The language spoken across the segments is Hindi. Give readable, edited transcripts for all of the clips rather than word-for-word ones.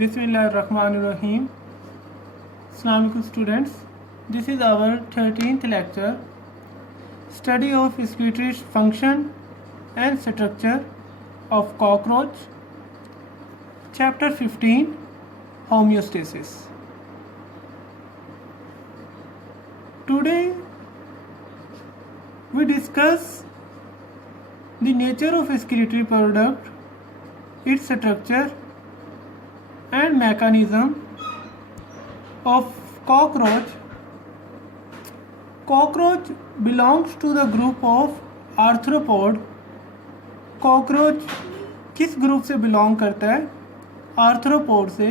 Bismillahirrahmanirrahim. Assalamualaikum students. This is our 13th lecture. Study of excretory function and structure of cockroach. Chapter 15. Homeostasis. Today we discuss the nature of excretory product, its structure and mechanism of cockroach. Cockroach belongs to the group of arthropod. Cockroach किस ग्रुप से बिलोंग करता है? आर्थ्रोपोड से.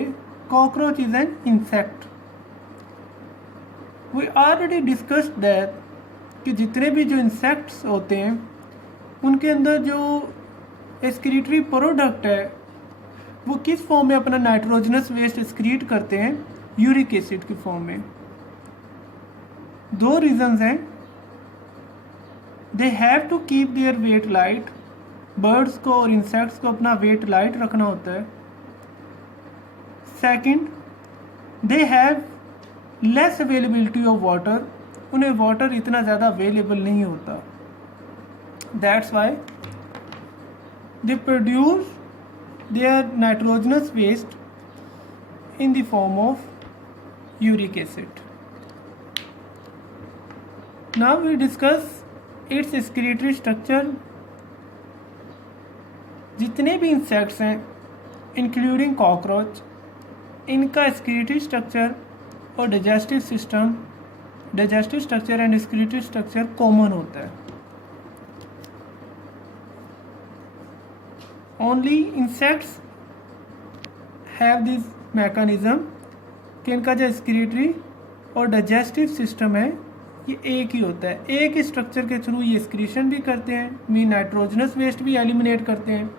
Cockroach is an insect. We already discussed that कि जितने भी जो इंसेक्ट्स होते हैं उनके अंदर जो एक्सक्रीटरी प्रोडक्ट है वो किस फॉर्म में अपना नाइट्रोजनस वेस्ट एक्सक्रीट करते हैं? यूरिक एसिड की फॉर्म में. दो रीजंस हैं. They have to keep their weight light. Birds को और इंसेक्ट्स को अपना वेट लाइट रखना होता है. Second, they have less availability of water. उन्हें वाटर इतना ज़्यादा अवेलेबल नहीं होता. That's why they produce their nitrogenous waste in the form of uric acid. Now we discuss its excretory structure. जितने भी इंसेक्ट्स हैं इंक्लूडिंग कॉकरोच, इनका एक्सक्रीटरी स्ट्रक्चर और digestive structure and excretory structure common होता है. Only insects have this mechanism कि इनका जो एक्सक्रीटरी और डाइजेस्टिव सिस्टम है ये एक ही होता है. एक ही स्ट्रक्चर के थ्रू ये एक्सक्रीशन भी करते हैं, मीन नाइट्रोजनस वेस्ट भी एलिमिनेट करते हैं,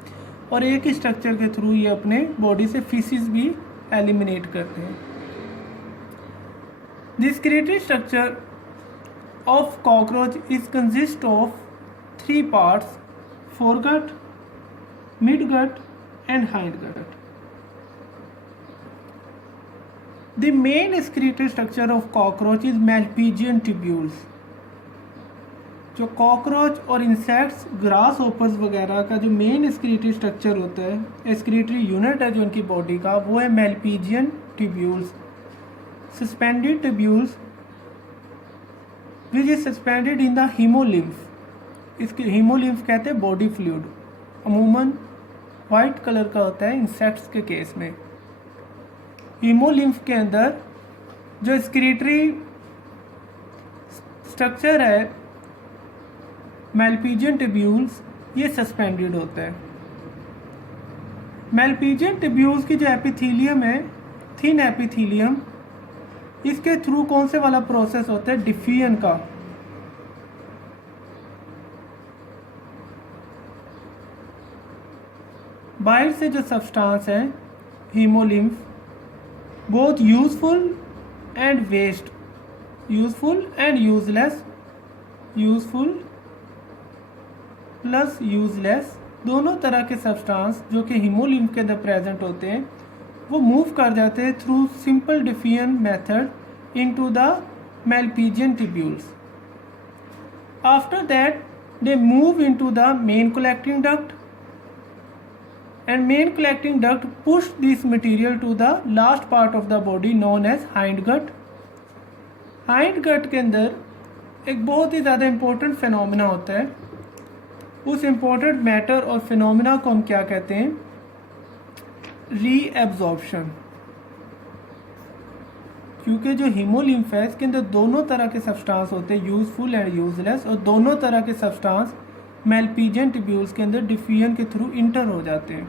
और एक ही स्ट्रक्चर के थ्रू ये अपने बॉडी से फीसिस भी एलिमिनेट करते हैं. The excretory structure of cockroach is consist of 3 parts: foregut, midgut and hindgut. The main excretory structure of cockroach is Malpighian tubules. जो कॉकरोच और इंसेक्ट्स, ग्रास होपर्स वगैरह का जो मेन एक्सक्रीटरी स्ट्रक्चर होता है, एक्सक्रीटरी यूनिट है जो उनकी बॉडी का, वो है Malpighian tubules. Suspended tubules which is suspended in the hemolymph. इसके hemolymph कहते हैं बॉडी फ्लूइड. अमूमन वाइट कलर का होता है इंसेक्ट्स के केस में. हीमोलिम्फ के अंदर जो एक्सक्रीटरी स्ट्रक्चर है मैल्पीजियन ट्यूब्यूल्स, ये सस्पेंडेड होता है. मैल्पीजियन ट्यूब्यूल्स की जो एपिथीलियम है, थिन एपिथीलियम, इसके थ्रू कौन से वाला प्रोसेस होता है? डिफियन का. बाइल से जो सब्सटेंस है haemolymph, both useful and waste, useful and useless, useful plus useless, दोनों तरह के सब्सटेंस जो कि हीमोलिम्फ के अंदर प्रेजेंट होते हैं वो मूव कर जाते हैं through simple defiant method into the Malpighian tubules. After that they move into the main collecting duct, and main collecting duct push this material to the last part of the body known as hindgut. hindgut के अंदर एक बहुत ही ज़्यादा इम्पोर्टेंट फिनोमिना होता है. उस इम्पोर्टेंट मैटर और फिनोमिना को हम क्या कहते हैं? रीएब्जॉर्प्शन. क्योंकि जो हीमोलिम्फ है इसके अंदर दोनों तरह के सब्सटेंस होते हैं, यूजफुल एंड यूजलेस, और दोनों तरह के सब्सटेंस मैल्पीजियन ट्यूब्यूल्स के अंदर डिफियन के थ्रू इंटर हो जाते हैं.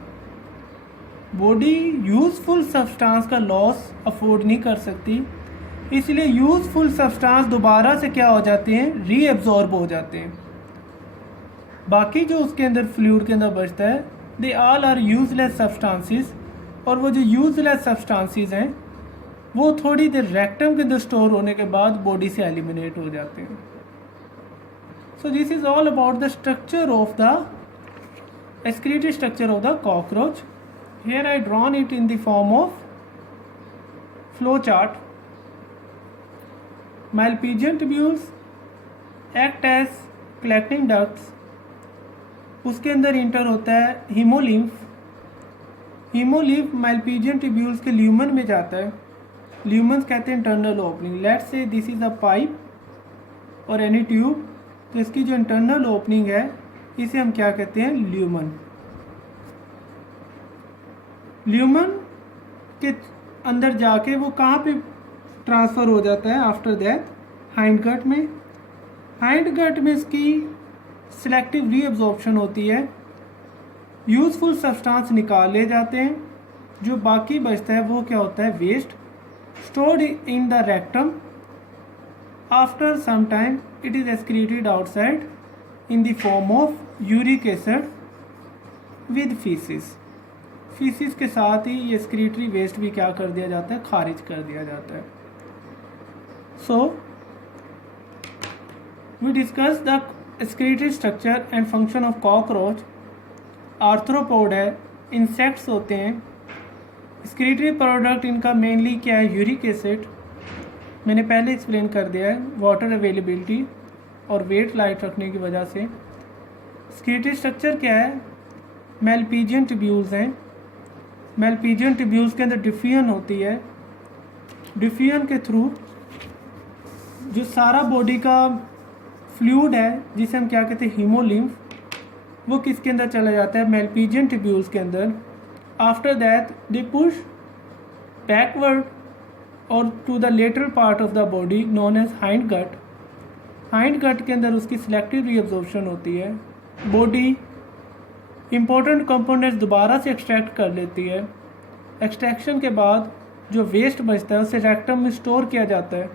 बॉडी यूजफुल सब्सटेंस का लॉस अफोर्ड नहीं कर सकती, इसलिए यूजफुल सब्सटेंस दोबारा से क्या हो जाते हैं? रीएब्जॉर्ब हो जाते हैं. बाकी जो उसके अंदर फ्लूइड के अंदर बचता है, they all are useless substances, और वो जो यूजलेस सब्सटेंसेस हैं वो थोड़ी देर रेक्टम के अंदर स्टोर होने के बाद बॉडी से एलिमिनेट हो जाते हैं. So this is all about the structure of the excretory structure of the cockroach. Here I drawn it in the form of flow chart. Malpighian tubules act as collecting ducts, उसके अंदर इंटर होता है हीमोलिम्फ। हीमोलिम्फ मैलपीजियन ट्यूब्यूल्स के ल्यूमन में जाता है। ल्यूमन्स कहते हैं internal opening. Let's say this is a pipe और एनी ट्यूब, तो इसकी जो इंटरनल ओपनिंग है इसे हम क्या कहते हैं, ल्यूमन। ल्यूमन के अंदर जाके वो कहाँ पे ट्रांसफ़र हो जाता है आफ्टर दैट, हाइंडगट में। हाइंडगट में इसकी सिलेक्टिव रीअब्जॉर्प्शन होती है, यूजफुल सब्सटेंस निकाल ले जाते हैं, जो बाकी बचता है वो क्या होता है, waste, stored in the rectum. After some time it is excreted outside in the form of uric acid with faeces. Faeces के साथ ही ये एक्सक्रीटरी वेस्ट भी क्या कर दिया जाता है, खारिज कर दिया जाता है। So we discuss the excretory structure and function of cockroach. Arthropod है, इंसेक्ट्स होते हैं। एक्सक्रीटरी प्रोडक्ट इनका मेनली क्या है, यूरिक एसिड। मैंने पहले एक्सप्लेन कर दिया है, वाटर अवेलेबिलिटी और वेट लाइट रखने की वजह से। एक्सक्रीटरी स्ट्रक्चर क्या है, मैलपीजियन ट्यूब्यूल्स हैं। मैलपीजियन ट्यूब्यूल्स के अंदर डिफियन होती है। डिफियन के थ्रू जो सारा बॉडी का फ्लूइड है, जिसे हम क्या कहते हैं, हीमोलिम्फ, वो किसके अंदर चला जाता है, मैलपीजियन ट्यूब्यूल्स के अंदर। After that they push backward और to the lateral part of the body known as hind gut. Hind gut के अंदर उसकी सिलेक्टिव रीअब्जॉर्प्शन होती है। बॉडी इंपॉर्टेंट कंपोनेंट्स दोबारा से एक्सट्रैक्ट कर लेती है। एक्सट्रैक्शन के बाद जो वेस्ट बचता है उसे रेक्टम में स्टोर किया जाता है।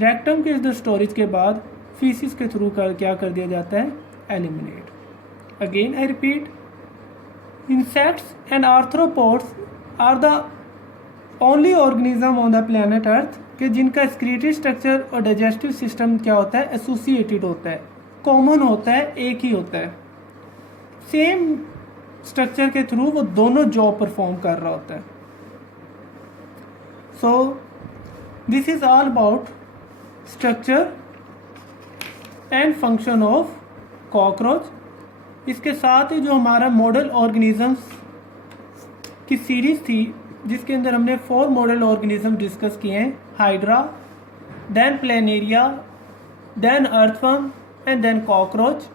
रेक्टम के इधर स्टोरेज के बाद फीसिस के थ्रू क्या कर दिया जाता है, eliminate. Again I repeat, insects and arthropods are the only organism on the planet earth कि जिनका एक्सक्रीटरी स्ट्रक्चर और डाइजेस्टिव सिस्टम क्या होता है, एसोसिएटेड होता है, कॉमन होता है, एक ही होता है। सेम स्ट्रक्चर के थ्रू वो दोनों जॉब परफॉर्म कर रहा होता है। So this is all about structure and function of cockroach. इसके साथ ही जो हमारा मॉडल ऑर्गेनिजम्स की सीरीज थी, जिसके अंदर हमने 4 मॉडल ऑर्गेनिज्म डिस्कस किए हैं, hydra, then planaria, then earthworm and then cockroach,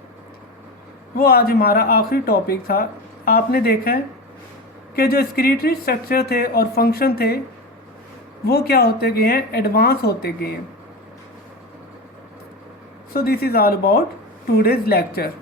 वो आज हमारा आखिरी टॉपिक था। आपने देखा है कि जो एक्सक्रीटरी स्ट्रक्चर थे और फंक्शन थे वो क्या होते गए हैं, एडवांस होते गए हैं। So this is all about today's lecture.